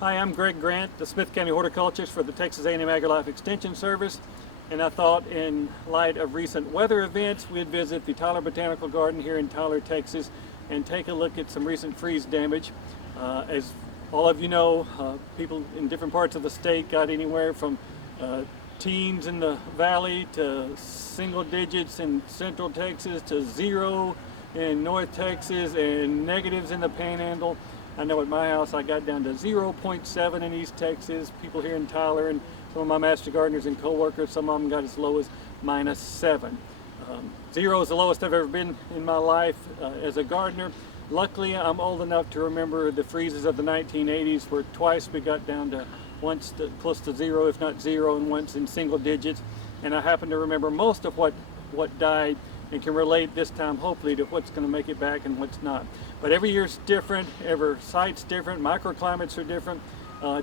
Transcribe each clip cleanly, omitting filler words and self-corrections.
Hi, I'm Greg Grant, the Smith County Horticulturist for the Texas A&M AgriLife Extension Service, and I thought in light of recent weather events we'd visit the Tyler Botanical Garden here in Tyler, Texas and take a look at some recent freeze damage. As all of you know, people in different parts of the state got anywhere from teens in the valley to single digits in central Texas to zero in North Texas and negatives in the Panhandle. I know at my house I got down to 0.7 in East Texas. People here in Tyler and some of my master gardeners and co-workers, some of them got as low as -7. Zero is the lowest I've ever been in my life as a gardener. Luckily, I'm old enough to remember the freezes of the 1980s where twice we got down to once close to zero, if not zero, and once in single digits. And I happen to remember most of what died and can relate this time hopefully to what's going to make it back and what's not. But every year's different, every site's different, microclimates are different,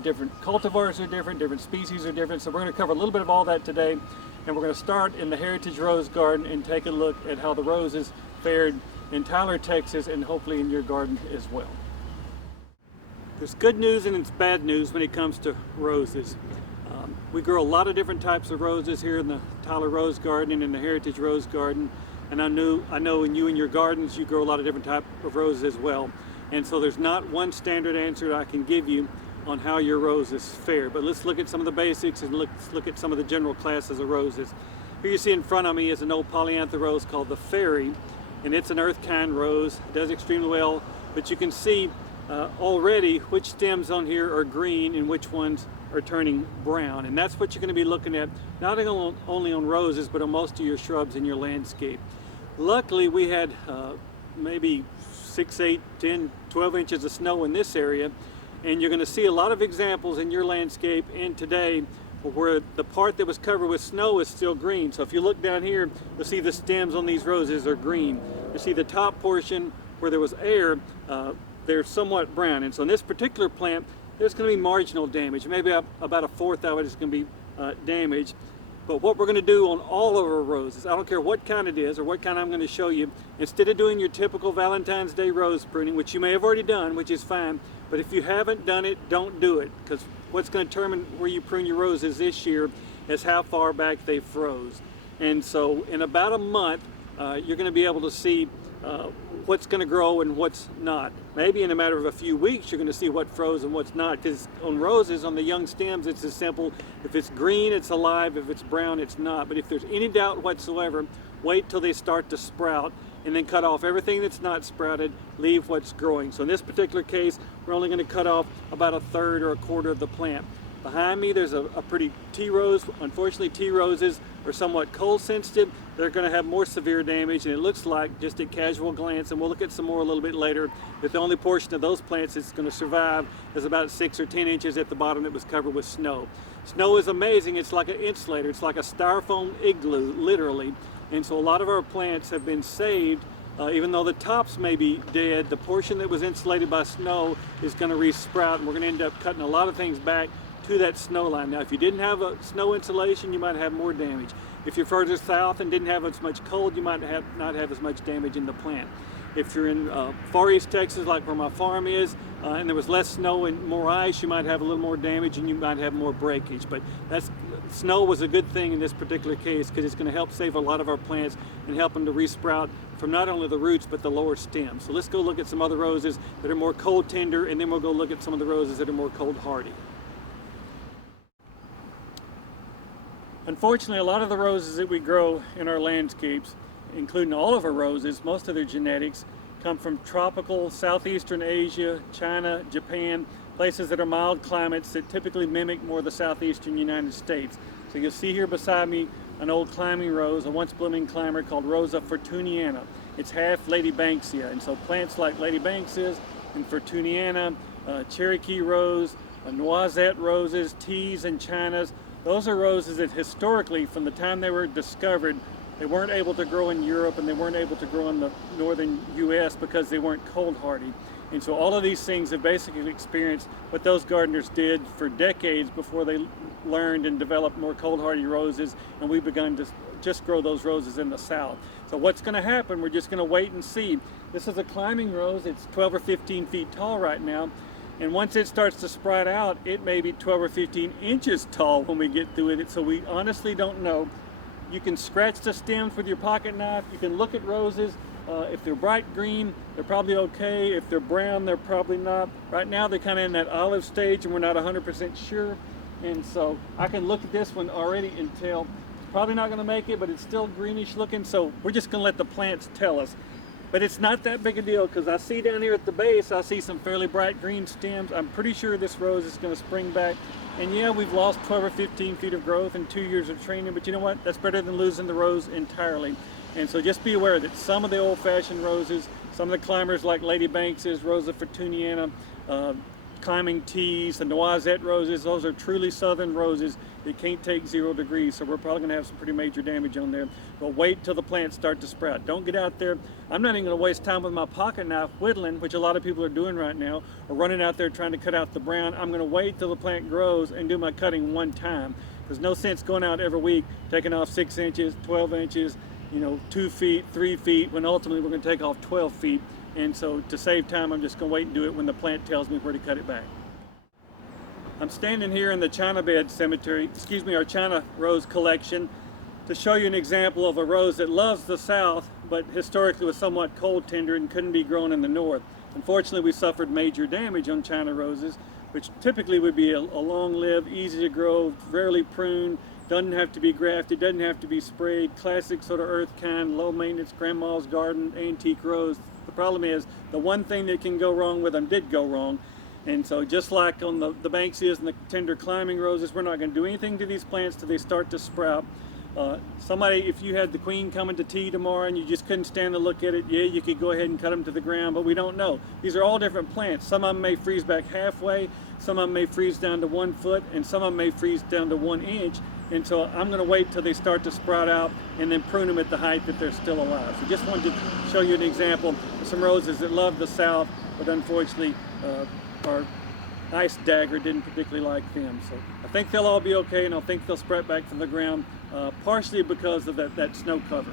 different cultivars are different, different species are different. So we're going to cover a little bit of all that today, and we're going to start in the Heritage Rose Garden and take a look at how the roses fared in Tyler, Texas, and hopefully in your garden as well. There's good news and it's bad news when it comes to roses. We grow a lot of different types of roses here in the Tyler Rose Garden and in the Heritage Rose Garden. And I know in your gardens you grow a lot of different types of roses as well. And so there's not one standard answer I can give you on how your roses fare. But let's look at some of the basics and let's look at some of the general classes of roses. Here you see in front of me is an old polyantha rose called the Fairy. And it's an earth kind rose. It does extremely well. But you can see already which stems on here are green and which ones are turning brown, and that's what you're going to be looking at not only on roses but on most of your shrubs in your landscape. Luckily we had maybe 6, 8, 10, 12 inches of snow in this area, and you're going to see a lot of examples in your landscape and today where the part that was covered with snow is still green. So if you look down here, you'll see the stems on these roses are green. You see the top portion where there was air, they're somewhat brown. And so in this particular plant, there's going to be marginal damage. Maybe about a fourth of it is going to be damaged. But what we're going to do on all of our roses, I don't care what kind it is or what kind I'm going to show you, instead of doing your typical Valentine's Day rose pruning, which you may have already done, which is fine, but if you haven't done it, don't do it, because what's going to determine where you prune your roses this year is how far back they froze. And so in about a month, you're going to be able to see what's going to grow and what's not. Maybe in a matter of a few weeks you're going to see what froze and what's not, because on roses, on the young stems, it's as simple. If it's green, it's alive. If it's brown, it's not. But if there's any doubt whatsoever, wait till they start to sprout and then cut off everything that's not sprouted, leave what's growing. So in this particular case, we're only going to cut off about a third or a quarter of the plant. Behind me there's a pretty tea rose. Unfortunately, tea roses are somewhat cold sensitive. They're going to have more severe damage, and it looks like, just at casual glance, and we'll look at some more a little bit later, that the only portion of those plants that's going to survive is about 6 or 10 inches at the bottom that was covered with snow. Snow is amazing. It's like an insulator. It's like a styrofoam igloo, literally. And so a lot of our plants have been saved. Even though the tops may be dead, the portion that was insulated by snow is going to re-sprout, and we're going to end up cutting a lot of things back to that snow line. Now, if you didn't have a snow insulation, you might have more damage. If you're further south and didn't have as much cold, you might not have as much damage in the plant. If you're in far east Texas, like where my farm is, and there was less snow and more ice, you might have a little more damage and you might have more breakage. But snow was a good thing in this particular case, because it's going to help save a lot of our plants and help them to resprout from not only the roots but the lower stems. So let's go look at some other roses that are more cold tender, and then we'll go look at some of the roses that are more cold hardy. Unfortunately, a lot of the roses that we grow in our landscapes, including all of our roses, most of their genetics come from tropical southeastern Asia, China, Japan, places that are mild climates that typically mimic more the southeastern United States. So you'll see here beside me an old climbing rose, a once blooming climber called Rosa fortuniana. It's half Lady Banksia, and so plants like Lady Banksias and fortuniana, Cherokee rose, noisette roses, teas and chinas, those are roses that historically, from the time they were discovered, they weren't able to grow in Europe and they weren't able to grow in the northern U.S. because they weren't cold hardy. And so all of these things have basically experienced what those gardeners did for decades before they learned and developed more cold hardy roses, and we've begun to just grow those roses in the south. So what's going to happen, we're just going to wait and see. This is a climbing rose. It's 12 or 15 feet tall right now. And once it starts to sprout out, it may be 12 or 15 inches tall when we get through with it. So we honestly don't know. You can scratch the stems with your pocket knife. You can look at roses. If they're bright green, they're probably okay. If they're brown, they're probably not. Right now, they're kind of in that olive stage and we're not 100% sure. And so I can look at this one already and tell it's probably not going to make it, but it's still greenish looking. So we're just going to let the plants tell us. But it's not that big a deal because I see down here at the base, I see some fairly bright green stems. I'm pretty sure this rose is going to spring back. And yeah, we've lost 12 or 15 feet of growth in 2 years of training, but you know what? That's better than losing the rose entirely. And so just be aware that some of the old-fashioned roses, some of the climbers like Lady Banks's, Rosa fortuniana, climbing teas, the noisette roses, those are truly southern roses that can't take 0 degrees, so we're probably going to have some pretty major damage on there. But wait till the plants start to sprout. Don't get out there. I'm not even going to waste time with my pocket knife whittling, which a lot of people are doing right now, or running out there trying to cut out the brown. I'm going to wait till the plant grows and do my cutting one time. There's no sense going out every week, taking off 6 inches, 12 inches, 2 feet, 3 feet, when ultimately we're going to take off 12 feet. And so to save time, I'm just going to wait and do it when the plant tells me where to cut it back. I'm standing here in the China bed cemetery, our China rose collection, to show you an example of a rose that loves the south, but historically was somewhat cold tender and couldn't be grown in the north. Unfortunately, we suffered major damage on China roses, which typically would be a long-lived, easy to grow, rarely pruned, doesn't have to be grafted, doesn't have to be sprayed, classic sort of earth kind, low maintenance, grandma's garden, antique rose. The problem is, the one thing that can go wrong with them did go wrong. And so just like on the Banksias and the tender climbing roses, we're not going to do anything to these plants till they start to sprout. If you had the queen coming to tea tomorrow and you just couldn't stand to look at it, yeah, you could go ahead and cut them to the ground, but we don't know. These are all different plants. Some of them may freeze back halfway, some of them may freeze down to 1 foot, and some of them may freeze down to 1 inch. And so I'm going to wait till they start to sprout out and then prune them at the height that they're still alive. So just wanted to show you an example of some roses that love the south, but unfortunately our ice dagger didn't particularly like them. So I think they'll all be okay, and I think they'll sprout back from the ground, partially because of that snow cover.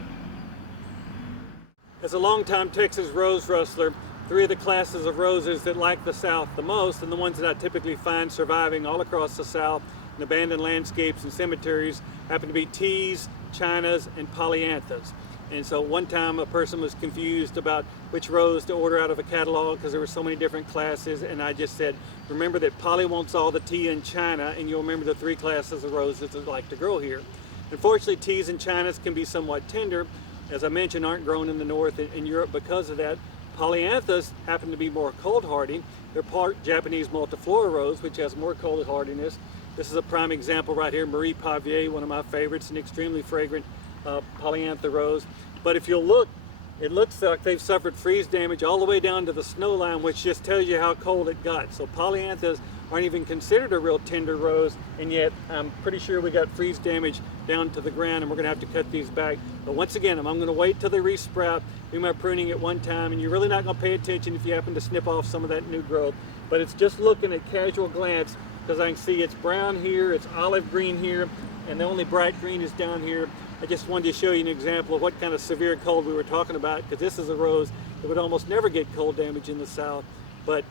As a longtime Texas rose rustler, 3 of the classes of roses that like the south the most, and the ones that I typically find surviving all across the south in abandoned landscapes and cemeteries, happen to be teas, chinas, and polyanthas. And so one time a person was confused about which rose to order out of a catalog because there were so many different classes, and I just said, remember that poly wants all the tea and china, and you'll remember the 3 classes of roses that like to grow here. Unfortunately, teas and chinas can be somewhat tender. As I mentioned, aren't grown in the north and in Europe because of that. Polyanthas happen to be more cold hardy. They're part Japanese multiflora rose, which has more cold hardiness. This is a prime example right here, Marie Pavier, one of my favorites, an extremely fragrant polyantha rose. But if you'll look, it looks like they've suffered freeze damage all the way down to the snow line, which just tells you how cold it got. So polyanthas aren't even considered a real tender rose, and yet I'm pretty sure we got freeze damage down to the ground, and we're going to have to cut these back. But once again, I'm going to wait till they resprout, do my pruning at one time, and you're really not going to pay attention if you happen to snip off some of that new growth. But it's just looking at casual glance, because I can see it's brown here, it's olive green here, and the only bright green is down here. I just wanted to show you an example of what kind of severe cold we were talking about, because this is a rose that would almost never get cold damage in the south. But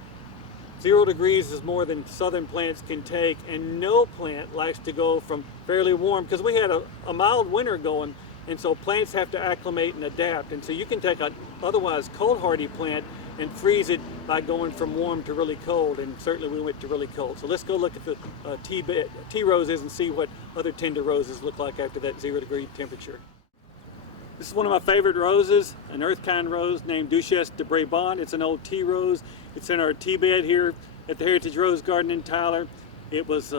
0 degrees is more than southern plants can take, and no plant likes to go from fairly warm, because we had a mild winter going, and so plants have to acclimate and adapt. And so you can take an otherwise cold hardy plant and freeze it by going from warm to really cold, and certainly we went to really cold. So let's go look at the tea roses and see what other tender roses look like after that 0 degree temperature. This is one of my favorite roses, an earth kind rose named Duchesse de Brabant. It's an old tea rose. It's in our tea bed here at the Heritage Rose Garden in Tyler. It was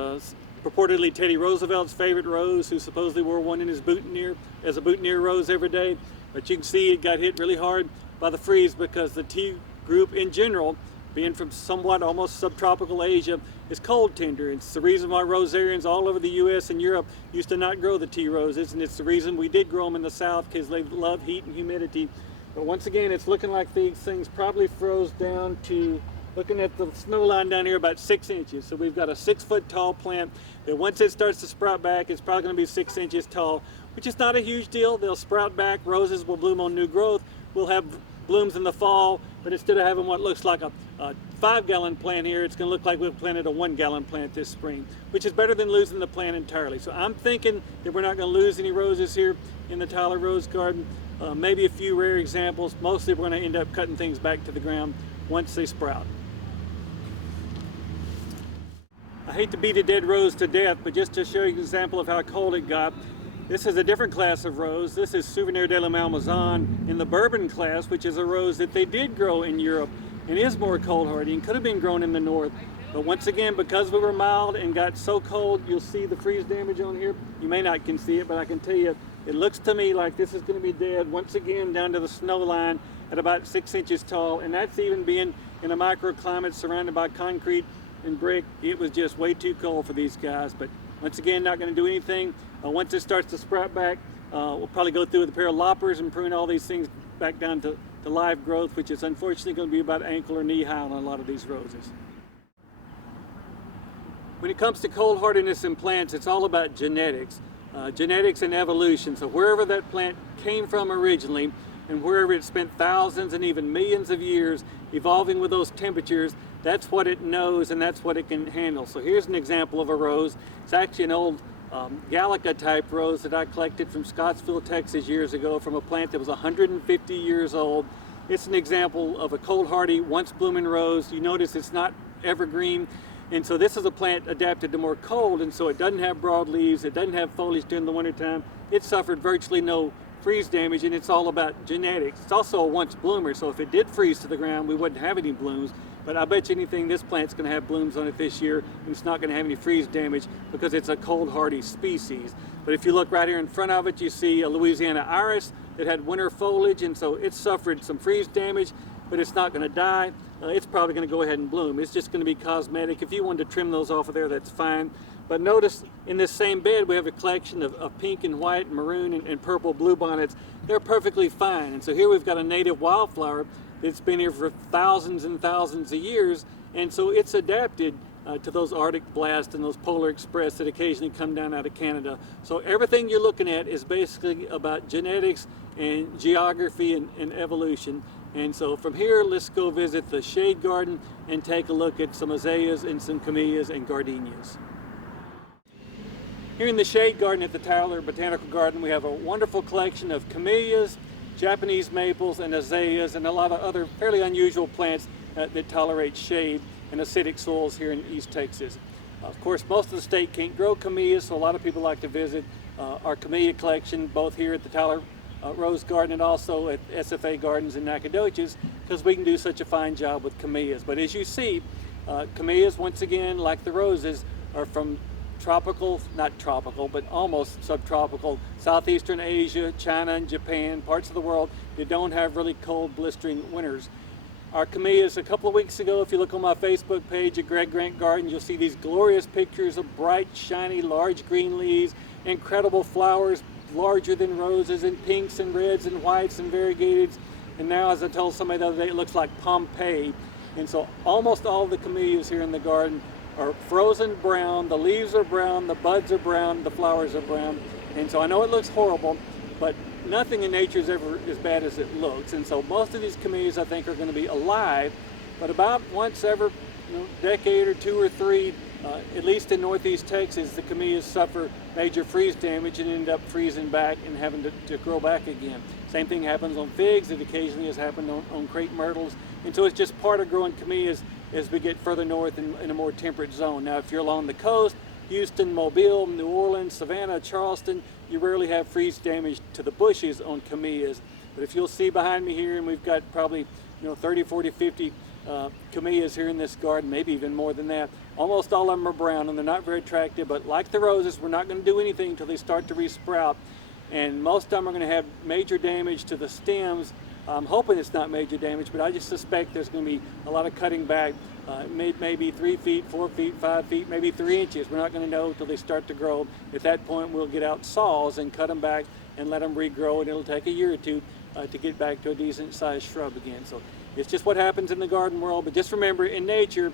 purportedly Teddy Roosevelt's favorite rose, who supposedly wore one in his boutonniere as a boutonniere rose every day. But you can see it got hit really hard by the freeze, because the tea group in general, being from somewhat almost subtropical Asia, is cold tender. It's the reason why rosarians all over the US and Europe used to not grow the tea roses, and it's the reason we did grow them in the south, because they love heat and humidity. But once again, it's looking like these things probably froze down to, looking at the snow line down here, about 6 inches. So we've got a 6 foot tall plant that once it starts to sprout back, it's probably going to be 6 inches tall, which is not a huge deal. They'll sprout back, roses will bloom on new growth. We'll have blooms in the fall, but instead of having what looks like a 5-gallon plant here, it's going to look like we've planted a 1-gallon plant this spring, which is better than losing the plant entirely. So I'm thinking that we're not going to lose any roses here in the Tyler Rose Garden. Maybe a few rare examples. Mostly we're going to end up cutting things back to the ground once they sprout. I hate to beat a dead rose to death, but just to show you an example of how cold it got, this is a different class of rose. This is Souvenir de la Malmaison in the Bourbon class, which is a rose that they did grow in Europe and is more cold hardy and could have been grown in the north. But once again, because we were mild and got so cold, you'll see the freeze damage on here. You may not can see it, but I can tell you, it looks to me like this is going to be dead once again down to the snow line at about 6 inches tall. And that's even being in a microclimate surrounded by concrete and brick. It was just way too cold for these guys. But once again, not going to do anything. Once it starts to sprout back, we'll probably go through with a pair of loppers and prune all these things back down to live growth, which is unfortunately going to be about ankle or knee high on a lot of these roses. When it comes to cold hardiness in plants, it's all about genetics. Genetics and evolution. So wherever that plant came from originally, and wherever it spent thousands and even millions of years evolving with those temperatures, that's what it knows and that's what it can handle. So here's an example of a rose. It's actually an old Gallica type rose that I collected from Scottsville, Texas years ago from a plant that was 150 years old. It's an example of a cold hardy, once blooming rose. You notice it's not evergreen. And so this is a plant adapted to more cold, and so it doesn't have broad leaves, it doesn't have foliage during the wintertime. It suffered virtually no freeze damage, and it's all about genetics. It's also a once bloomer, so if it did freeze to the ground, we wouldn't have any blooms. But I bet you anything, this plant's going to have blooms on it this year, and it's not going to have any freeze damage because it's a cold hardy species. But if you look right here in front of it, you see a Louisiana iris that had winter foliage, and so it suffered some freeze damage, but it's not going to die. It's probably going to go ahead and bloom. It's just going to be cosmetic. If you wanted to trim those off of there, that's fine. But notice in this same bed, we have a collection of pink and white, maroon and purple bluebonnets. They're perfectly fine. And so here we've got a native wildflower that's been here for thousands and thousands of years. And so it's adapted to those Arctic blasts and those polar express that occasionally come down out of Canada. So everything you're looking at is basically about genetics and geography and evolution. And so from here, let's go visit the shade garden and take a look at some azaleas and some camellias and gardenias. Here in the shade garden at the Tyler Botanical Garden, we have a wonderful collection of camellias, Japanese maples, and azaleas, and a lot of other fairly unusual plants that tolerate shade and acidic soils here in East Texas. Of course, most of the state can't grow camellias, so a lot of people like to visit our camellia collection, both here at the Tyler Rose Garden and also at SFA Gardens in Nacogdoches, because we can do such a fine job with camellias. But as you see, camellias, once again, like the roses, are from tropical, not tropical, but almost subtropical, Southeastern Asia, China, and Japan, parts of the world that don't have really cold, blistering winters. Our camellias, a couple of weeks ago, if you look on my Facebook page at Greg Grant Garden, you'll see these glorious pictures of bright, shiny, large green leaves, incredible flowers, larger than roses, and pinks and reds and whites and variegateds. And now, as I told somebody the other day, it looks like Pompeii. And so almost all of the camellias here in the garden are frozen brown. The leaves are brown, the buds are brown, the flowers are brown. And so I know it looks horrible, but nothing in nature is ever as bad as it looks. And so most of these camellias, I think, are going to be alive, but about once every decade or two or three, at least in northeast Texas, the camellias suffer major freeze damage and end up freezing back and having to grow back again. Same thing happens on figs. It occasionally has happened on crepe myrtles. And so it's just part of growing camellias as we get further north in a more temperate zone. Now, if you're along the coast, Houston, Mobile, New Orleans, Savannah, Charleston, you rarely have freeze damage to the bushes on camellias. But if you'll see behind me here, and we've got probably 30, 40, 50 camellias here in this garden, maybe even more than that. Almost all of them are brown and they're not very attractive, but like the roses, we're not going to do anything until they start to resprout. And most of them are going to have major damage to the stems. I'm hoping it's not major damage, but I just suspect there's going to be a lot of cutting back, maybe 3 feet, 4 feet, 5 feet, maybe 3 inches. We're not going to know until they start to grow. At that point, we'll get out saws and cut them back and let them regrow, and it'll take a year or two to get back to a decent sized shrub again. So it's just what happens in the garden world. But just remember, in nature,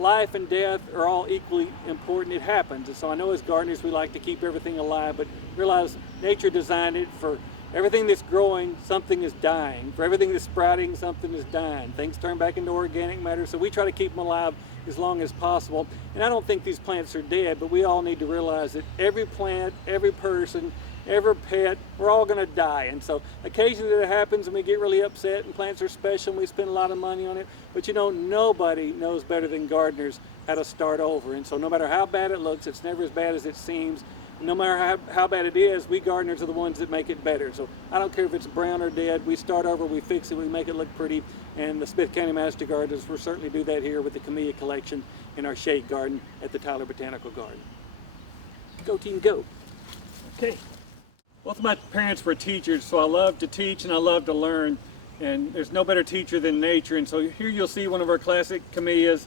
life and death are all equally important. It happens. And so I know as gardeners we like to keep everything alive, but realize nature designed it for everything that's growing, something is dying. For everything that's sprouting, something is dying. Things turn back into organic matter, so we try to keep them alive as long as possible. And I don't think these plants are dead, but we all need to realize that every plant, every person, every pet, we're all going to die. And so occasionally that happens and we get really upset, and plants are special and we spend a lot of money on it. But you know, nobody knows better than gardeners how to start over. And so no matter how bad it looks, it's never as bad as it seems. No matter how bad it is, we gardeners are the ones that make it better. So I don't care if it's brown or dead, we start over, we fix it, we make it look pretty. And the Smith County Master Gardeners will certainly do that here with the camellia collection in our shade garden at the Tyler Botanical Garden. Go team, go. Okay. Both of my parents were teachers, so I love to teach and I love to learn. And there's no better teacher than nature. And so here you'll see one of our classic camellias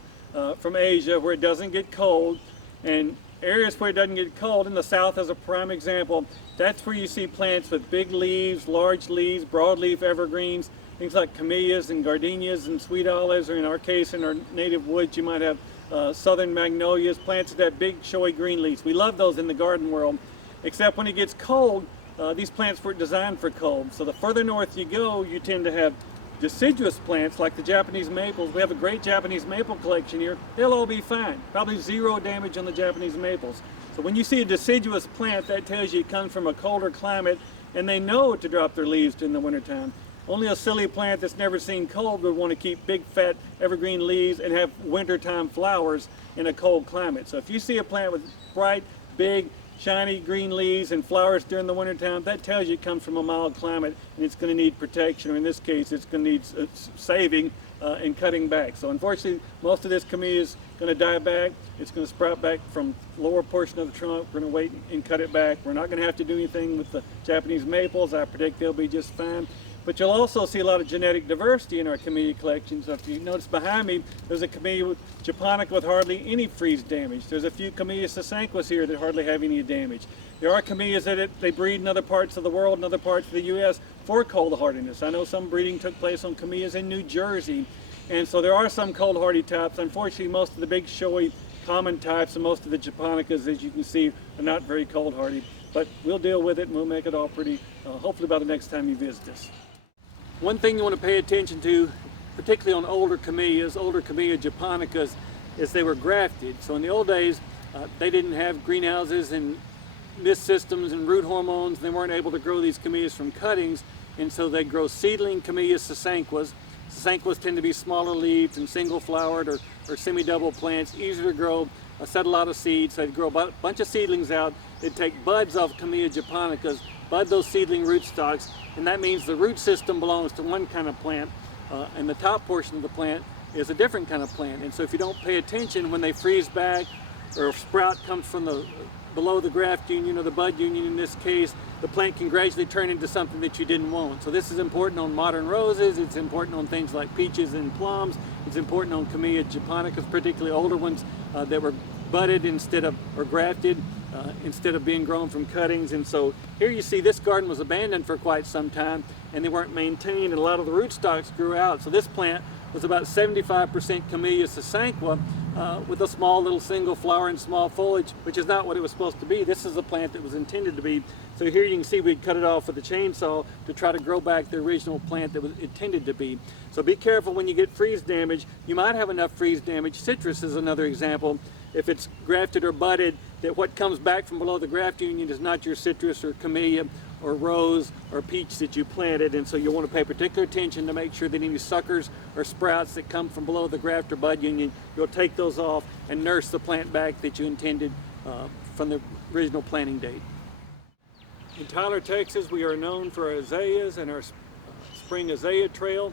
from Asia where it doesn't get cold. And areas where it doesn't get cold, in the south as a prime example, that's where you see plants with big leaves, large leaves, broadleaf evergreens, things like camellias and gardenias and sweet olives, or in our case, in our native woods, you might have southern magnolias, plants that have big showy green leaves. We love those in the garden world, except when it gets cold, these plants weren't designed for cold. So the further north you go, you tend to have deciduous plants like the Japanese maples. We have a great Japanese maple collection here. They'll all be fine. Probably zero damage on the Japanese maples. So when you see a deciduous plant, that tells you it comes from a colder climate and they know to drop their leaves in the wintertime. Only a silly plant that's never seen cold would want to keep big fat evergreen leaves and have wintertime flowers in a cold climate. So if you see a plant with bright, big, shiny green leaves and flowers during the wintertime, that tells you it comes from a mild climate and it's going to need protection, or in this case it's going to need saving and cutting back. So unfortunately most of this camellia is going to die back. It's going to sprout back from the lower portion of the trunk. We're going to wait and cut it back. We're not going to have to do anything with the Japanese maples. I predict they'll be just fine. But you'll also see a lot of genetic diversity in our camellia collection. So if you notice behind me, there's a camellia japonica with hardly any freeze damage. There's a few camellia sasanquas here that hardly have any damage. There are camellias that they breed in other parts of the world, in other parts of the U.S. for cold hardiness. I know some breeding took place on camellias in New Jersey. And so there are some cold hardy types. Unfortunately, most of the big showy common types and most of the japonicas, as you can see, are not very cold hardy. But we'll deal with it and we'll make it all pretty, hopefully by the next time you visit us. One thing you want to pay attention to, particularly on older camellia japonicas, is they were grafted. So in the old days, they didn't have greenhouses and mist systems and root hormones. They weren't able to grow these camellias from cuttings, and so they grow seedling camellia sasanquas. Sasanquas tend to be smaller leaved and single flowered or semi-double plants, easier to grow, set a lot of seeds. So they'd grow a bunch of seedlings out. They'd take buds off camellia japonicas, bud those seedling rootstocks, and that means the root system belongs to one kind of plant and the top portion of the plant is a different kind of plant. And so if you don't pay attention, when they freeze back or a sprout comes from below the graft union or the bud union in this case, the plant can gradually turn into something that you didn't want. So this is important on modern roses, it's important on things like peaches and plums, it's important on camellia japonicas, particularly older ones that were budded or grafted instead of being grown from cuttings. And so here you see this garden was abandoned for quite some time and they weren't maintained, and a lot of the rootstocks grew out. So this plant was about 75% camellia sasanqua with a small little single flower and small foliage, which is not what it was supposed to be. This is a plant that was intended to be. So here you can see we cut it off with a chainsaw to try to grow back the original plant that was intended to be. So be careful when you get freeze damage. You might have enough freeze damage. Citrus is another example. If it's grafted or budded, that what comes back from below the graft union is not your citrus or camellia or rose or peach that you planted, and so you want to pay particular attention to make sure that any suckers or sprouts that come from below the graft or bud union, you'll take those off and nurse the plant back that you intended from the original planting date. In Tyler, Texas, we are known for our azaleas and our spring azalea trail.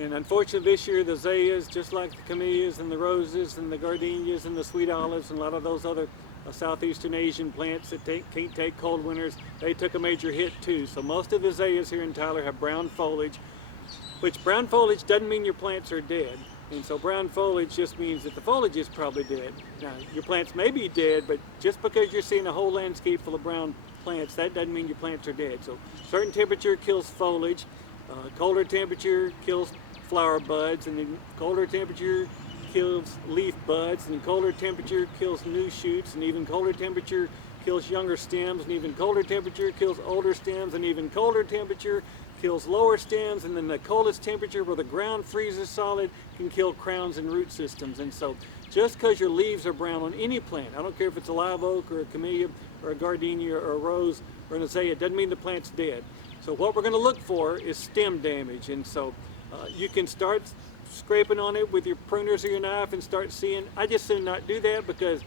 And unfortunately this year the azaleas, just like the camellias and the roses and the gardenias and the sweet olives and a lot of those other Southeastern Asian plants that can't take cold winters, they took a major hit too. So most of the azaleas here in Tyler have brown foliage, which brown foliage doesn't mean your plants are dead. And so brown foliage just means that the foliage is probably dead. Now your plants may be dead, but just because you're seeing a whole landscape full of brown plants, that doesn't mean your plants are dead. So certain temperature kills foliage, colder temperature kills flower buds, and then colder temperature kills leaf buds, and colder temperature kills new shoots, and even colder temperature kills younger stems and even colder temperature, kills older stems and even colder temperature, kills lower stems, and then the coldest temperature where the ground freezes solid can kill crowns and root systems. And so just because your leaves are brown on any plant, I don't care if it's a live oak or a camellia or a gardenia or a rose or an azalea, it doesn't mean the plant's dead. So what we're going to look for is stem damage. And so you can start scraping on it with your pruners or your knife and start seeing. I just soon not do that, because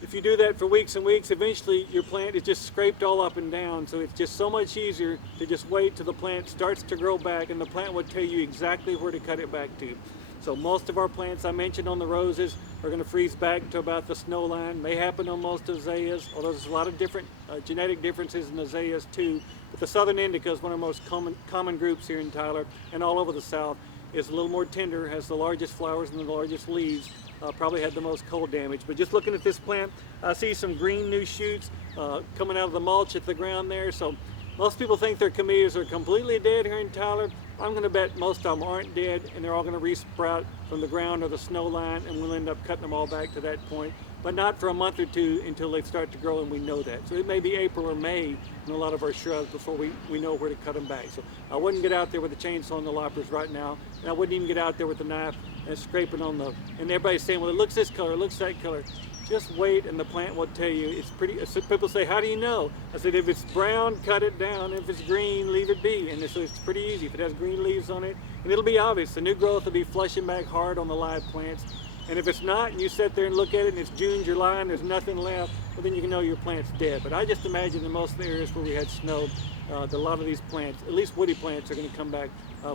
if you do that for weeks and weeks, eventually your plant is just scraped all up and down. So it's just so much easier to just wait till the plant starts to grow back, and the plant will tell you exactly where to cut it back to. So most of our plants I mentioned on the roses are going to freeze back to about the snow line. May happen on most azaleas, although there's a lot of different genetic differences in azaleas too. But the southern indica is one of the most common groups here in Tyler and all over the South. Is a little more tender, has the largest flowers and the largest leaves, probably had the most cold damage. But just looking at this plant, I see some green new shoots coming out of the mulch at the ground there. So most people think their camellias are completely dead here in Tyler. I'm going to bet most of them aren't dead, and they're all going to resprout from the ground or the snow line, and we'll end up cutting them all back to that point. But not for a month or two until they start to grow, and we know that. So it may be April or May in a lot of our shrubs before we know where to cut them back. So I wouldn't get out there with the chainsaw and the loppers right now, and I wouldn't even get out there with the knife and scraping on the, and everybody's saying, well, it looks this color, it looks that color. Just wait, and the plant will tell you. It's pretty. So people say, how do you know? I said, if it's brown, cut it down. If it's green, leave it be. And so it's pretty easy. If it has green leaves on it, and it'll be obvious. The new growth will be flushing back hard on the live plants. And if it's not, and you sit there and look at it, and it's June, July, and there's nothing left, well, then you can know your plant's dead. But I just imagine in most of the areas where we had snow, a lot of these plants, at least woody plants, are going to come back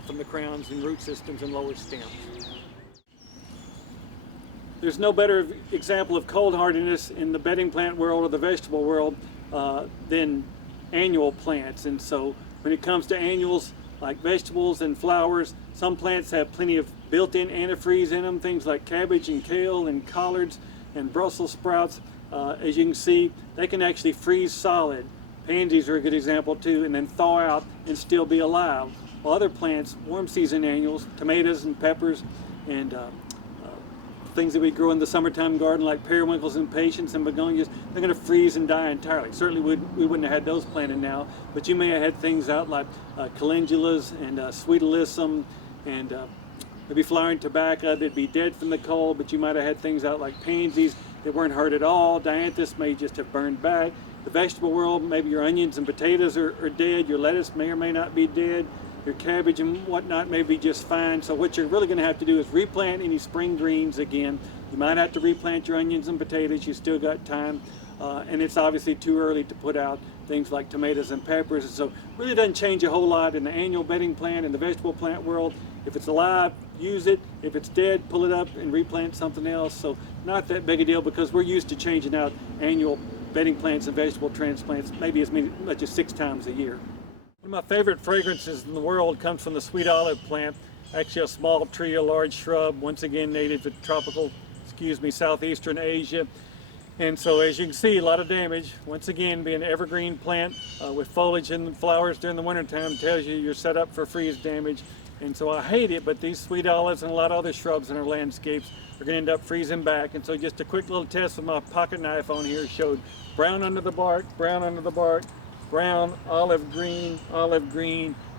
from the crowns and root systems and lower stems. There's no better example of cold hardiness in the bedding plant world or the vegetable world than annual plants. And so when it comes to annuals, like vegetables and flowers, some plants have plenty of built-in antifreeze in them, things like cabbage and kale and collards and Brussels sprouts. As you can see, they can actually freeze solid. Pansies are a good example too, and then thaw out and still be alive. While other plants, warm season annuals, tomatoes and peppers, and things that we grow in the summertime garden like periwinkles and patience and begonias, they're going to freeze and die entirely. Certainly we wouldn't have had those planted now, but you may have had things out like calendulas and sweet alyssum and maybe flowering tobacco that'd be dead from the cold, but you might have had things out like pansies that weren't hurt at all. Dianthus may just have burned back. The vegetable world, maybe your onions and potatoes are dead. Your lettuce may or may not be dead. Your cabbage and whatnot may be just fine. So what you're really going to have to do is replant any spring greens again. You might have to replant your onions and potatoes. You still got time. And it's obviously too early to put out things like tomatoes and peppers. And so it really doesn't change a whole lot in the annual bedding plant and the vegetable plant world. If it's alive, use it. If it's dead, pull it up and replant something else. So not that big a deal, because we're used to changing out annual bedding plants and vegetable transplants maybe as much as 6 times a year. One of my favorite fragrances in the world comes from the sweet olive plant. Actually a small tree, a large shrub, once again native to tropical, southeastern Asia. And so as you can see, a lot of damage. Once again, being an evergreen plant with foliage and flowers during the wintertime tells you you're set up for freeze damage. And so I hate it, but these sweet olives and a lot of other shrubs in our landscapes are going to end up freezing back. And so just a quick little test with my pocket knife on here showed brown under the bark, brown under the bark, brown, olive green,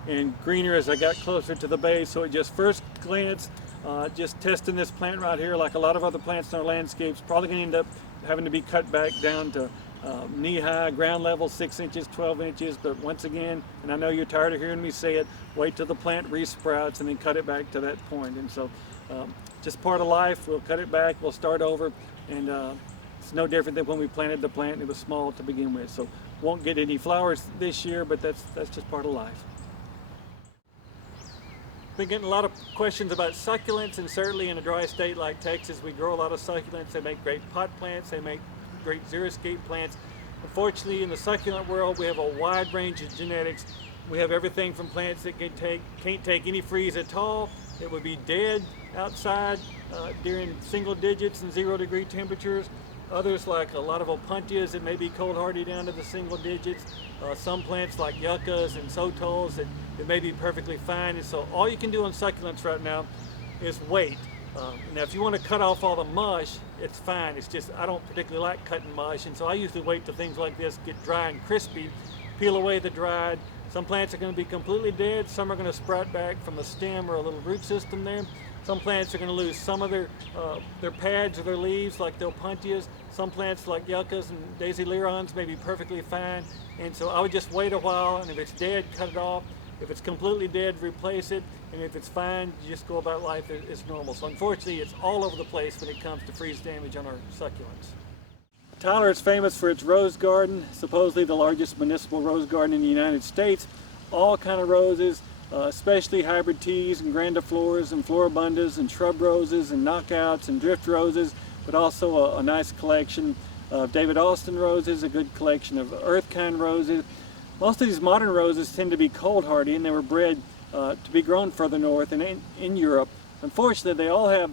and greener as I got closer to the base. So at just first glance, just testing this plant right here, like a lot of other plants in our landscapes, probably going to end up having to be cut back down to knee-high, ground level, 6 inches, 12 inches. But once again, and I know you're tired of hearing me say it, wait till the plant resprouts and then cut it back to that point. And so just part of life. We'll cut it back, we'll start over, and it's no different than when we planted the plant. It was small to begin with. So won't get any flowers this year, but that's just part of life. Been getting a lot of questions about succulents, and certainly in a dry state like Texas, we grow a lot of succulents. They make great pot plants, they make great xeriscape plants. Unfortunately, in the succulent world, we have a wide range of genetics. We have everything from plants that can't take any freeze at all. It would be dead outside during single digits and 0-degree temperatures. Others, like a lot of opuntias, that may be cold hardy down to the single digits. Some plants like yuccas and sotols that may be perfectly fine. And so all you can do on succulents right now is wait. Now if you want to cut off all the mush, it's fine. It's just I don't particularly like cutting mush, and so I usually wait till things like this get dry and crispy, peel away the dried. Some plants are going to be completely dead, some are going to sprout back from the stem or a little root system there. Some plants are going to lose some of their pads or their leaves, like Delpontias. Some plants like yuccas and daisy lirons may be perfectly fine. And so I would just wait a while, and if it's dead, cut it off. If it's completely dead, replace it. And if it's fine, you just go about life as normal. So unfortunately, it's all over the place when it comes to freeze damage on our succulents. Tyler is famous for its rose garden, supposedly the largest municipal rose garden in the United States. All kind of roses, especially hybrid teas and grandifloras and floribundas and shrub roses and knockouts and drift roses, but also a nice collection of David Austin roses, a good collection of earth kind roses. Most of these modern roses tend to be cold hardy, and they were bred to be grown further north and in Europe. Unfortunately, they all have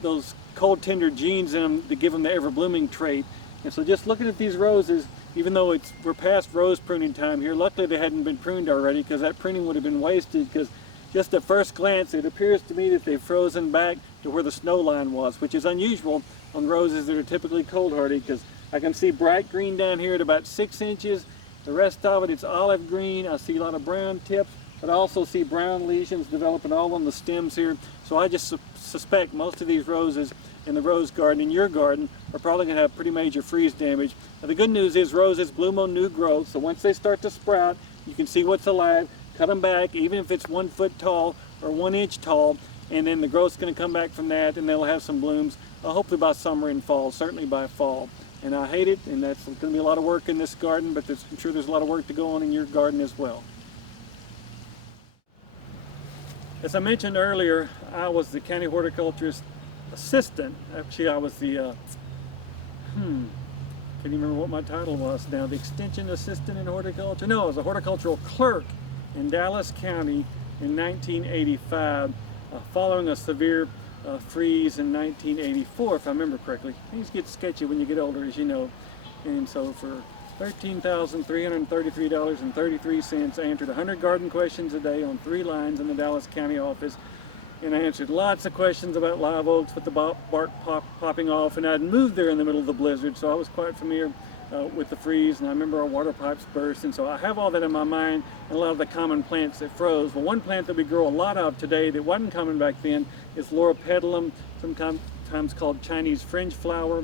those cold tender genes in them to give them the ever blooming trait. And so just looking at these roses, even though we're past rose pruning time here, luckily they hadn't been pruned already, because that pruning would have been wasted, because just at first glance it appears to me that they've frozen back to where the snow line was, which is unusual on roses that are typically cold hardy, because I can see bright green down here at about 6 inches. The rest of it, it's olive green. I see a lot of brown tips, but I also see brown lesions developing all on the stems here. So I just suspect most of these roses in the rose garden, in your garden, are probably going to have pretty major freeze damage. Now, the good news is roses bloom on new growth, so once they start to sprout, you can see what's alive, cut them back, even if it's 1 foot tall or 1 inch tall, and then the growth's going to come back from that, and they'll have some blooms, hopefully by summer and fall, certainly by fall. And I hate it, and that's going to be a lot of work in this garden, but I'm sure there's a lot of work to go on in your garden as well. As I mentioned earlier, I was the county horticulturist assistant. Actually, I was the, can't even remember what my title was now, the extension assistant in horticulture. No, I was a horticultural clerk in Dallas County in 1985, following a severe freeze in 1984, if I remember correctly. Things get sketchy when you get older, as you know. And so for $13,333.33, I answered 100 garden questions a day on 3 lines in the Dallas County office. And I answered lots of questions about live oaks with the bark popping off, and I'd moved there in the middle of the blizzard, so I was quite familiar with the freeze, and I remember our water pipes burst, and so I have all that in my mind, and a lot of the common plants that froze. Well, one plant that we grow a lot of today that wasn't common back then is Loropetalum, sometimes called Chinese fringe flower,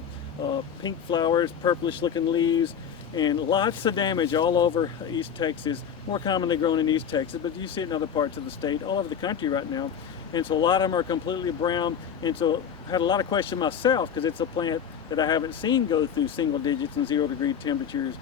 pink flowers, purplish looking leaves, and lots of damage all over East Texas, more commonly grown in East Texas, but you see it in other parts of the state, all over the country right now. And so a lot of them are completely brown, and so I had a lot of questions myself, because it's a plant that I haven't seen go through single digits and 0-degree temperatures.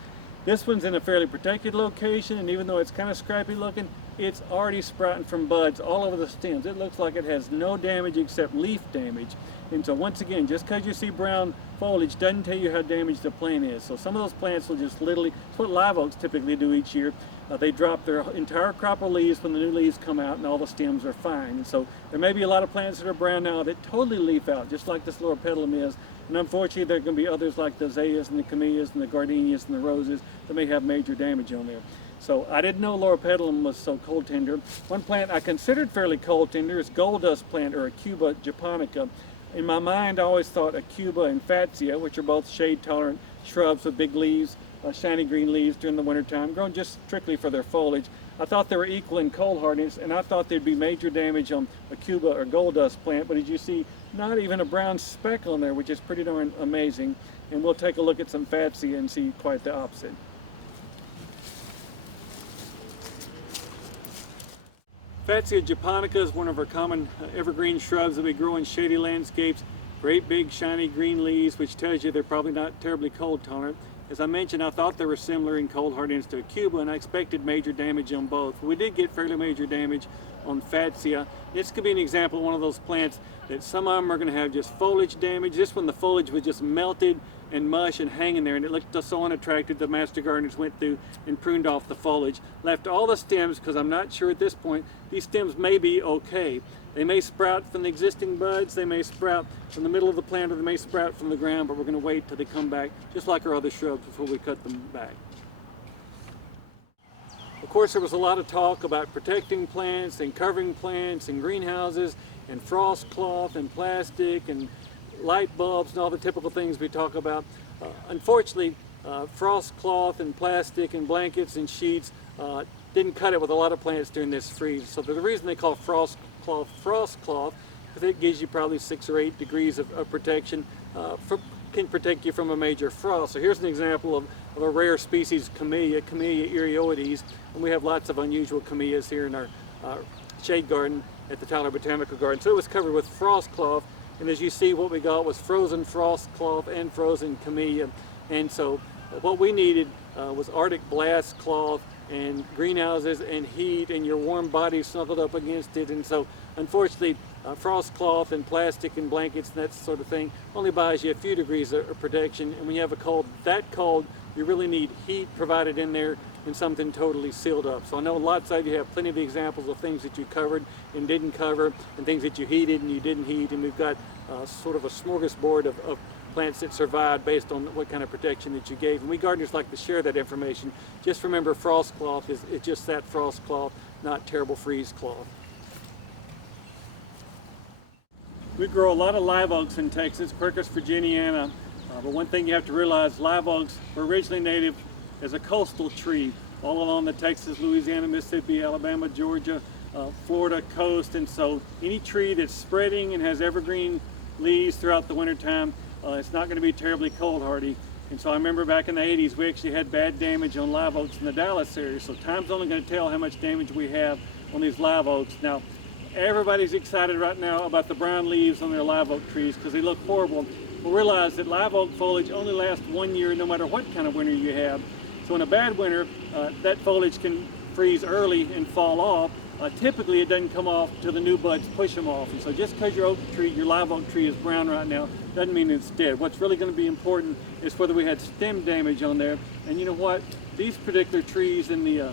This one's in a fairly protected location, and even though it's kind of scrappy looking, it's already sprouting from buds all over the stems. It looks like it has no damage except leaf damage. And so once again, just because you see brown foliage doesn't tell you how damaged the plant is. So some of those plants will just literally, it's what live oaks typically do each year. They drop their entire crop of leaves when the new leaves come out, and all the stems are fine. And so there may be a lot of plants that are brown now that totally leaf out, just like this Loropetalum is. And unfortunately, there are going to be others like the azaleas and the camellias and the gardenias and the roses that may have major damage on there. So I didn't know Loropetalum was so cold tender. One plant I considered fairly cold tender is gold dust plant, or Acuba japonica. In my mind, I always thought Acuba and Fatsia, which are both shade-tolerant shrubs with big leaves, shiny green leaves during the wintertime, grown just strictly for their foliage. I thought they were equal in cold hardiness, and I thought there'd be major damage on Acuba or gold dust plant, but as you see, not even a brown speck on there, which is pretty darn amazing. And we'll take a look at some Fatsia and see quite the opposite. Fatsia japonica is one of our common evergreen shrubs that we grow in shady landscapes. Great big shiny green leaves, which tells you they're probably not terribly cold tolerant. As I mentioned, I thought they were similar in cold hardiness to Acuba, and I expected major damage on both. We did get fairly major damage on Fatsia. This could be an example of one of those plants that some of them are going to have just foliage damage. This one, the foliage was just melted and mush and hanging there, and it looked so unattractive. The master gardeners went through and pruned off the foliage, left all the stems, because I'm not sure at this point, these stems may be okay. They may sprout from the existing buds, they may sprout from the middle of the plant, or they may sprout from the ground, but we're going to wait till they come back, just like our other shrubs, before we cut them back. Of course, there was a lot of talk about protecting plants and covering plants and greenhouses, and frost cloth and plastic and light bulbs and all the typical things we talk about. Unfortunately, frost cloth and plastic and blankets and sheets didn't cut it with a lot of plants during this freeze. So the reason they call frost cloth, because it gives you probably 6 or 8 degrees of protection, can protect you from a major frost. So here's an example of a rare species, Camellia erioides, and we have lots of unusual camellias here in our shade garden at the Tyler Botanical Garden. So it was covered with frost cloth, and as you see, what we got was frozen frost cloth and frozen camellia. And so what we needed was Arctic blast cloth and greenhouses and heat and your warm body snuggled up against it. And so unfortunately, frost cloth and plastic and blankets and that sort of thing only buys you a few degrees of protection. And when you have a cold that cold, you really need heat provided in there and something totally sealed up. So I know lots of you have plenty of examples of things that you covered and didn't cover, and things that you heated and you didn't heat, and we've got sort of a smorgasbord of plants that survived based on what kind of protection that you gave. And we gardeners like to share that information. Just remember, frost cloth is just that, frost cloth, not terrible freeze cloth. We grow a lot of live oaks in Texas, Quercus virginiana, but one thing you have to realize, live oaks were originally native as a coastal tree all along the Texas, Louisiana, Mississippi, Alabama, Georgia, Florida coast. And so any tree that's spreading and has evergreen leaves throughout the wintertime, it's not going to be terribly cold hardy. And so I remember back in the 80s, we actually had bad damage on live oaks in the Dallas area. So time's only going to tell how much damage we have on these live oaks. Now, everybody's excited right now about the brown leaves on their live oak trees because they look horrible. We'll realize that live oak foliage only lasts 1 year no matter what kind of winter you have. So in a bad winter, that foliage can freeze early and fall off. Typically it doesn't come off till the new buds push them off. And so just because your live oak tree is brown right now doesn't mean it's dead. What's really going to be important is whether we had stem damage on there. And you know what? These particular trees in the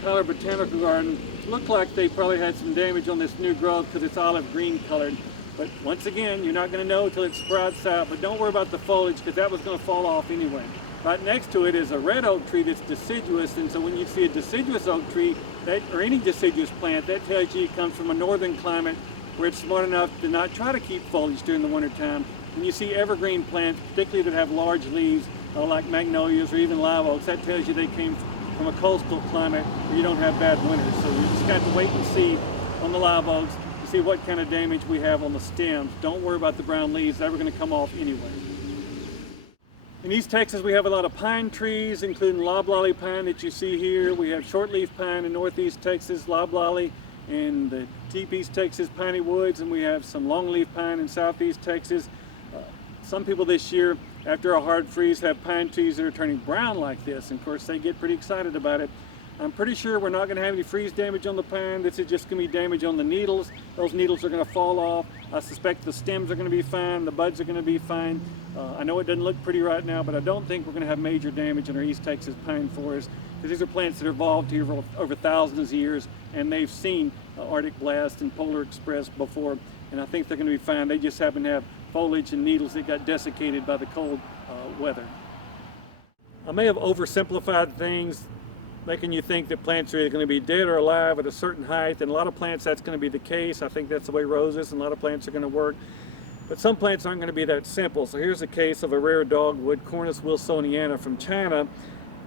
Tyler Botanical Garden look like they probably had some damage on this new growth because it's olive green colored. But once again, you're not going to know until it sprouts out. But don't worry about the foliage because that was going to fall off anyway. Right next to it is a red oak tree that's deciduous, and so when you see a deciduous oak tree, or any deciduous plant, that tells you it comes from a northern climate where it's smart enough to not try to keep foliage during the winter time. When you see evergreen plants, particularly that have large leaves, like magnolias or even live oaks, that tells you they came from a coastal climate where you don't have bad winters. So you just got to wait and see on the live oaks to see what kind of damage we have on the stems. Don't worry about the brown leaves, they're going to come off anyway. In East Texas, we have a lot of pine trees, including loblolly pine that you see here. We have shortleaf pine in Northeast Texas, loblolly in the deep East Texas piney woods, and we have some longleaf pine in Southeast Texas. Some people this year, after a hard freeze, have pine trees that are turning brown like this. And of course, they get pretty excited about it. I'm pretty sure we're not going to have any freeze damage on the pine. This is just going to be damage on the needles. Those needles are going to fall off. I suspect the stems are going to be fine. The buds are going to be fine. I know it doesn't look pretty right now, but I don't think we're going to have major damage in our East Texas pine forest because these are plants that have evolved here over thousands of years, and they've seen Arctic blast and polar express before, and I think they're going to be fine. They just happen to have foliage and needles that got desiccated by the cold weather. I may have oversimplified things, making you think that plants are either going to be dead or alive at a certain height, and a lot of plants that's going to be the case. I think that's the way roses and a lot of plants are going to work. But some plants aren't going to be that simple. So here's a case of a rare dogwood, Cornus wilsoniana from China,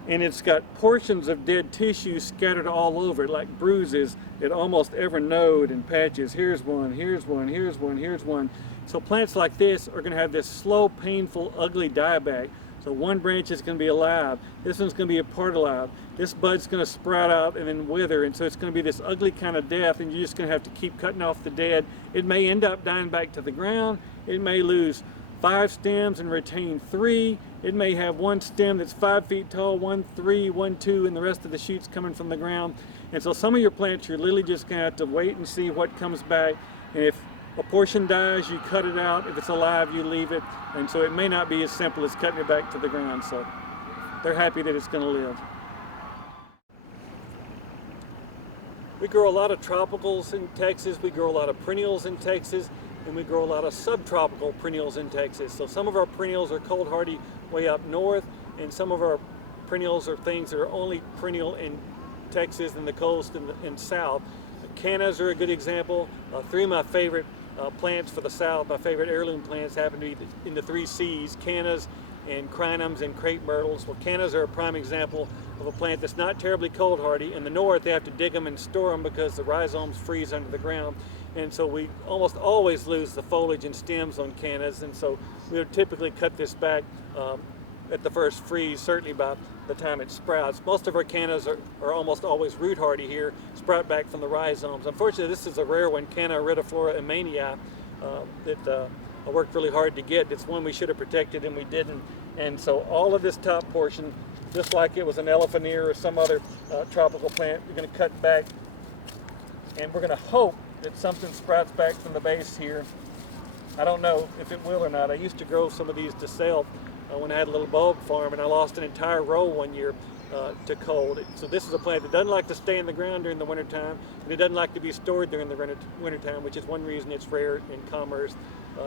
and it's got portions of dead tissue scattered all over it, like bruises at almost every node and patches. Here's one, here's one, here's one, here's one. So plants like this are going to have this slow, painful, ugly dieback. So one branch is going to be alive, this one's going to be a part alive, this bud's going to sprout out and then wither, and so it's going to be this ugly kind of death, and you're just going to have to keep cutting off the dead. It may end up dying back to the ground, it may lose 5 stems and retain 3, it may have one stem that's 5 feet tall, 1, 3, 1, 2, and the rest of the shoots coming from the ground. And so some of your plants, you're literally just going to have to wait and see what comes back, and if a portion dies, you cut it out. If it's alive, you leave it. And so it may not be as simple as cutting it back to the ground. So they're happy that it's going to live. We grow a lot of tropicals in Texas. We grow a lot of perennials in Texas. And we grow a lot of subtropical perennials in Texas. So some of our perennials are cold hardy way up north. And some of our perennials are things that are only perennial in Texas and the coast and south. Cannas are a good example. Three of my favorite plants for the South, my favorite heirloom plants, happen to be in the three C's: cannas and crinums and crepe myrtles. Well, cannas are a prime example of a plant that's not terribly cold hardy. In the north, they have to dig them and store them because the rhizomes freeze under the ground. And so we almost always lose the foliage and stems on cannas, and so we would typically cut this back at the first freeze, certainly by the time it sprouts. Most of our cannas are almost always root hardy here, sprout back from the rhizomes. Unfortunately, this is a rare one, Canna retiflora emanii, that I worked really hard to get. It's one we should have protected and we didn't. And so all of this top portion, just like it was an elephant ear or some other tropical plant, we're going to cut back, and we're going to hope that something sprouts back from the base here. I don't know if it will or not. I used to grow some of these to sell when I had a little bulb farm, and I lost an entire row one year to cold. So this is a plant that doesn't like to stay in the ground during the wintertime, and it doesn't like to be stored during the wintertime, which is one reason it's rare in commerce.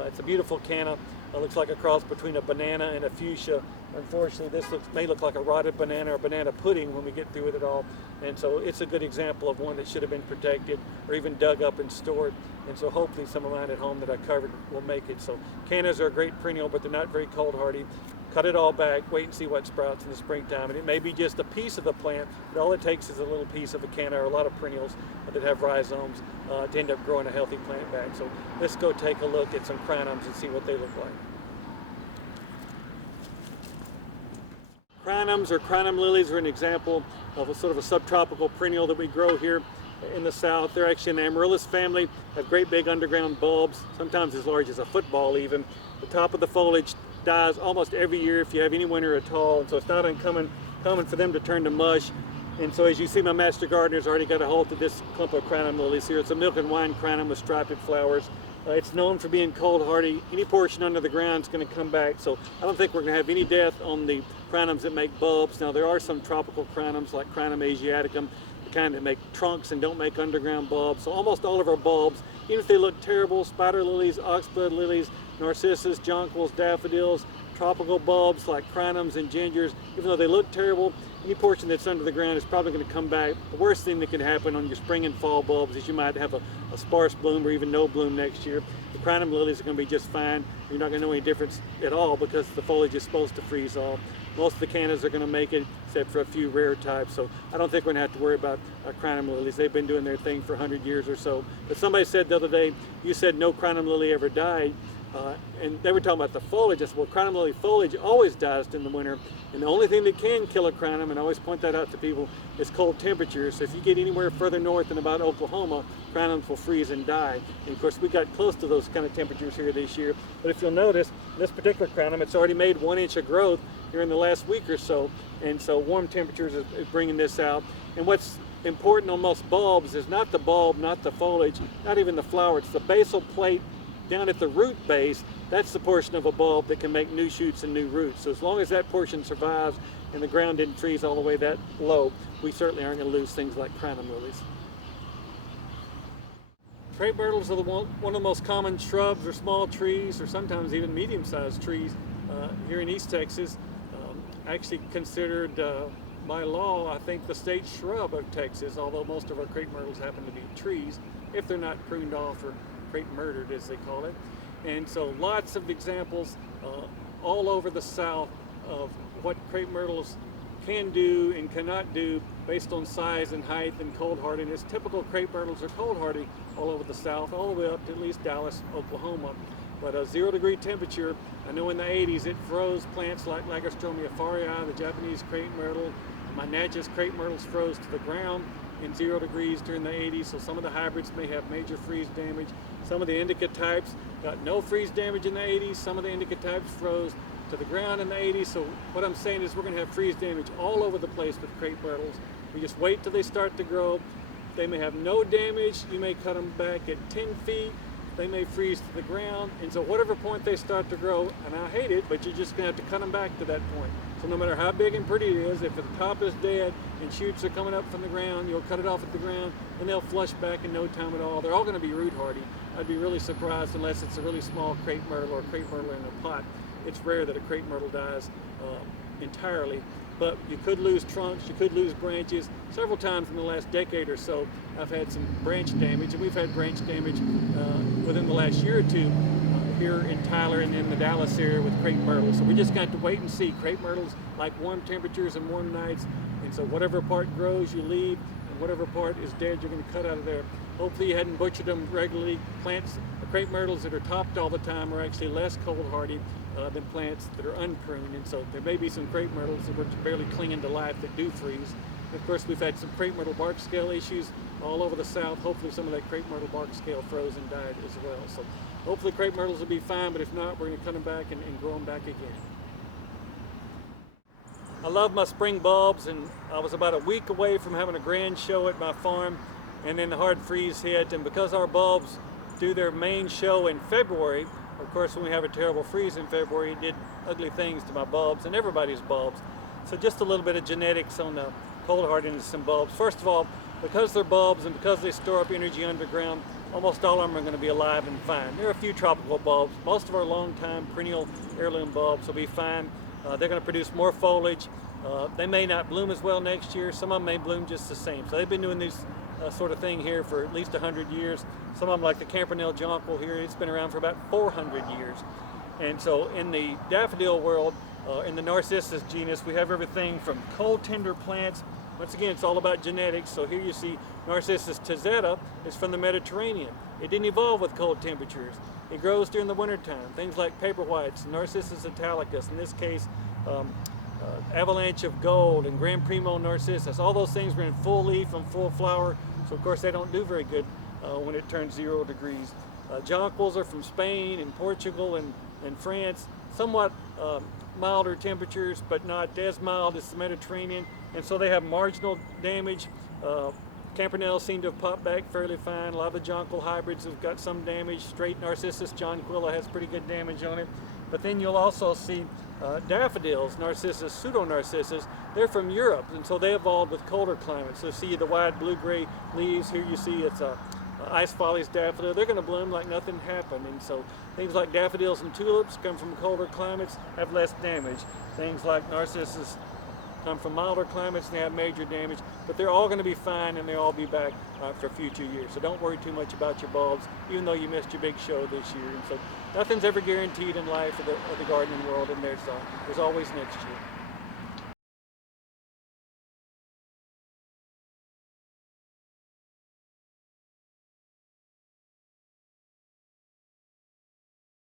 It's a beautiful canna. It looks like a cross between a banana and a fuchsia. Unfortunately, this may look like a rotted banana or banana pudding when we get through with it all. And so it's a good example of one that should have been protected or even dug up and stored. And so hopefully some of mine at home that I covered will make it. So cannas are a great perennial, but they're not very cold hardy. Cut it all back, wait and see what sprouts in the springtime. And it may be just a piece of the plant, but all it takes is a little piece of a canna or a lot of perennials that have rhizomes to end up growing a healthy plant back. So let's go take a look at some crinums and see what they look like. Crinums or crinum lilies are an example of a sort of a subtropical perennial that we grow here in the South. They're actually in the Amaryllis family, have great big underground bulbs, sometimes as large as a football even. The top of the foliage dies almost every year if you have any winter at all, and so it's not uncommon for them to turn to mush. And so as you see, my master gardener's already got a hold of this clump of crinum lilies here. It's a milk and wine crinum with striped flowers. It's known for being cold hardy. Any portion under the ground is going to come back, so I don't think we're going to have any death on the crinums that make bulbs. Now there are some tropical crinums like Crinum asiaticum, the kind that make trunks and don't make underground bulbs. So almost all of our bulbs, even if they look terrible, spider lilies, oxblood lilies, narcissus, jonquils, daffodils, tropical bulbs like crinums and gingers, even though they look terrible, any portion that's under the ground is probably going to come back. The worst thing that can happen on your spring and fall bulbs is you might have a sparse bloom or even no bloom next year. The crinum lilies are going to be just fine. You're not going to know any difference at all because the foliage is supposed to freeze off. Most of the cannas are going to make it, except for a few rare types. So I don't think we're going to have to worry about crinum lilies. They've been doing their thing for 100 years or so. But somebody said the other day, you said no crinum lily ever died. And they were talking about the foliage. I said, well, crinum lily foliage always dies in the winter, and the only thing that can kill a crinum, and I always point that out to people, is cold temperatures. So if you get anywhere further north than about Oklahoma, crinums will freeze and die. And of course, we got close to those kind of temperatures here this year. But if you'll notice, this particular crinum, it's already made 1 inch of growth here in the last week or so, and so warm temperatures is bringing this out. And what's important on most bulbs is not the bulb, not the foliage, not even the flower. It's the basal plate down at the root base. That's the portion of a bulb that can make new shoots and new roots. So as long as that portion survives and the ground didn't freeze all the way that low, we certainly aren't going to lose things like crinum lilies. Crepe myrtles are one of the most common shrubs or small trees, or sometimes even medium-sized trees here in East Texas. Actually considered by law, I think, the state shrub of Texas, although most of our crepe myrtles happen to be trees, if they're not pruned off or crepe murdered, as they call it. And so lots of examples all over the South of what crepe myrtles can do and cannot do based on size and height and cold hardiness. Typical crepe myrtles are cold hardy all over the South, all the way up to at least Dallas, Oklahoma. But a 0-degree temperature, I know in the 80s it froze plants like Lagerstromia farii, the Japanese crepe myrtle. My Natchez crepe myrtles froze to the ground in 0 degrees during the 80s, so some of the hybrids may have major freeze damage. Some of the indica types got no freeze damage in the 80s. Some of the indica types froze to the ground in the 80s. So what I'm saying is we're going to have freeze damage all over the place with crepe myrtles. We just wait till they start to grow. They may have no damage. You may cut them back at 10 feet. They may freeze to the ground. And so whatever point they start to grow, and I hate it, but you're just going to have to cut them back to that point. So no matter how big and pretty it is, if the top is dead and shoots are coming up from the ground, you'll cut it off at the ground, and they'll flush back in no time at all. They're all going to be root hardy. I'd be really surprised unless it's a really small crepe myrtle or crepe myrtle in a pot. It's rare that a crepe myrtle dies entirely. but you could lose trunks, you could lose branches. Several times in the last decade or so, I've had some branch damage, and we've had branch damage within the last year or two here in Tyler and in the Dallas area with crepe myrtles. So we just got to wait and see. Crepe myrtles like warm temperatures and warm nights, and so whatever part grows, you leave, and whatever part is dead, you're going to cut out of there. Hopefully you hadn't butchered them regularly. Plants, crepe myrtles that are topped all the time are actually less cold hardy than plants that are unpruned, and so there may be some crepe myrtles that are barely clinging to life that do freeze. And of course, we've had some crepe myrtle bark scale issues all over the south. Hopefully some of that crepe myrtle bark scale froze and died as well. So hopefully crepe myrtles will be fine, but if not, we're going to cut them back and grow them back again. I love my spring bulbs, and I was about a week away from having a grand show at my farm, and then the hard freeze hit, and because our bulbs do their main show in February, of course when we have a terrible freeze in February, it did ugly things to my bulbs and everybody's bulbs. So just a little bit of genetics on the cold hardiness in bulbs. First of all, because they're bulbs and because they store up energy underground, almost all of them are going to be alive and fine. There are a few tropical bulbs. Most of our long-time perennial heirloom bulbs will be fine. They're going to produce more foliage. They may not bloom as well next year. Some of them may bloom just the same. So they've been doing this sort of thing here for at least 100 years. Some of them, like the Campanile jonquil here, it's been around for about 400 years. And so in the daffodil world, in the Narcissus genus, we have everything from cold tender plants. Once again, it's all about genetics. So here you see Narcissus tazetta is from the Mediterranean. It didn't evolve with cold temperatures. It grows during the wintertime. Things like paper whites, Narcissus italicus, in this case, avalanche of gold and Grand Primo Narcissus. All those things were in full leaf and full flower. So of course they don't do very good when it turns 0 degrees. Jonquils are from Spain and Portugal and France. Somewhat milder temperatures, but not as mild as the Mediterranean, and so they have marginal damage. Campanelles seem to have popped back fairly fine. A lot of the jonquil hybrids have got some damage. Straight Narcissus jonquilla has pretty good damage on it. But then you'll also see daffodils, Narcissus pseudo-narcissus. They're from Europe, and so they evolved with colder climates. So see the wide blue-gray leaves. Here you see it's a Ice Follies daffodil. They're going to bloom like nothing happened, and so things like daffodils and tulips come from colder climates, have less damage. Things like narcissus come from milder climates and they have major damage, but they're all going to be fine and they'll all be back for future years. So don't worry too much about your bulbs, even though you missed your big show this year. And so nothing's ever guaranteed in life of the gardening world, and there's always next year.